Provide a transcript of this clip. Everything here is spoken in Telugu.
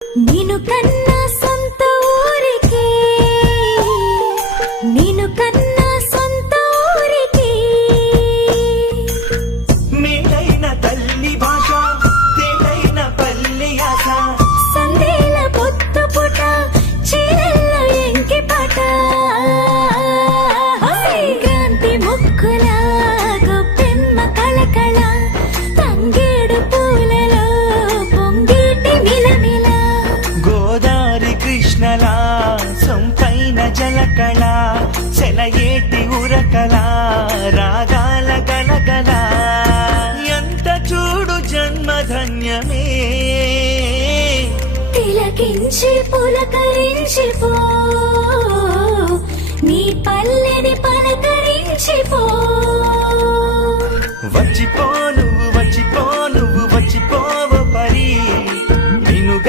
నిన్ను కన్నా సొంత ఊరికి, నిన్ను కన్నా సొంత ఊరికి, మేలైన తల్లి భాష తేలైన పల్లి ఆశ, సందేల పొత్తు పుట చీరల్ల ఎంకి పాట, సంక్రాంతి ముక్కుల గొప్పెమ్మ కళకళ, తంగేడు పూలలో పొంగేటి మిలమిల, గోదారి కృష్ణలా సొంపైన జలకళ, సెలయేటి ఉరకల రాగాల గలగల, ఎంత చూడు జన్మధన్యమే, తిలకించి పులకరించిపో, నీ పల్లెని పలకరించిపో, వచ్చిపోను